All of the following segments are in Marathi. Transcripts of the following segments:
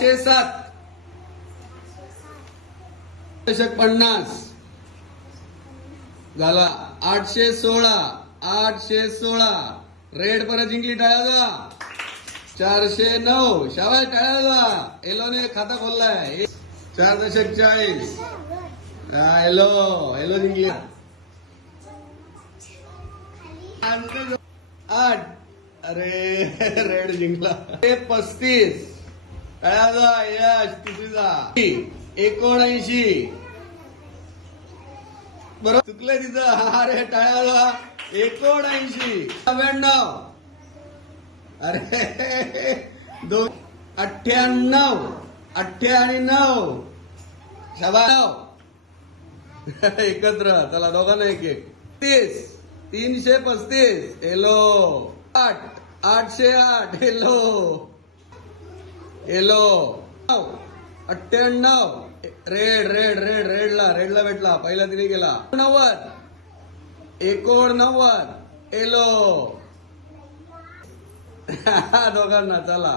7 दशक 50 झाला. 816 816 रेड परत जिंकली. टाळ्या 409 शाबाश. टाळ्या एलोने खाता खोललाय. 4.40 एलो जिंकली. 8 अरे रेड जिंकला. 35 टाळ्या यश तिसरीचा. 79 बरोबर चुकलंय तिथं. अरे टाळ्या 79 99 अरे 98 98 शाबास एकत्र. चला दोघांना एक एक. 335 एलो. 808 hello hello. 98 रेडला भेटला. पहिला तिने गेला. 89 एलो दोघांना. चला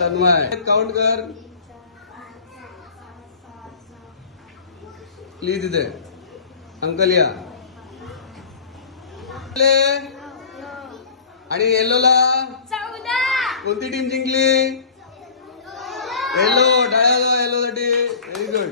तन्मय काउंट कर प्लीज. इथे अंकल या. आणि येलोला 14 कोणती टीम जिंकली? येलो. टाळ्या येलो साठी. Very good.